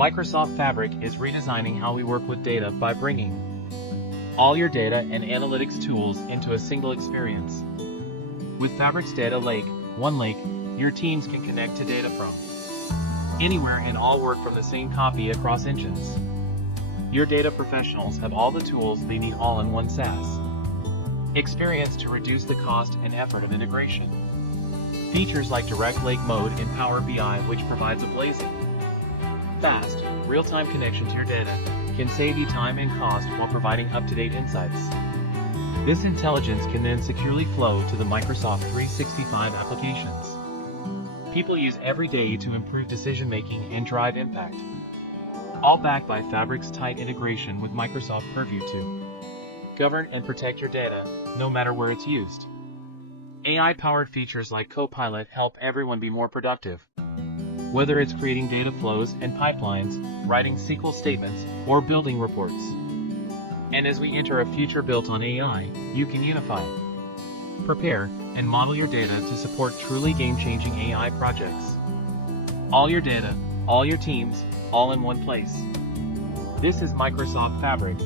Microsoft Fabric is redesigning how we work with data by bringing all your data and analytics tools into a single experience. With Fabric's Data Lake, one lake, your teams can connect to data from anywhere and all work from the same copy across engines. Your data professionals have all the tools they need all in one SaaS experience to reduce the cost and effort of integration. Features like Direct Lake Mode in Power BI, which provides a blazing fast, real-time connection to your data, can save you time and cost while providing up-to-date insights. This intelligence can then securely flow to the Microsoft 365 applications people use every day to improve decision-making and drive impact. All backed by Fabric's tight integration with Microsoft Purview to govern and protect your data, no matter where it's used. AI-powered features like Copilot help everyone be more productive. Whether it's creating data flows and pipelines, writing SQL statements, or building reports. And as we enter a future built on AI, you can unify, prepare, and model your data to support truly game-changing AI projects. All your data, all your teams, all in one place. This is Microsoft Fabric,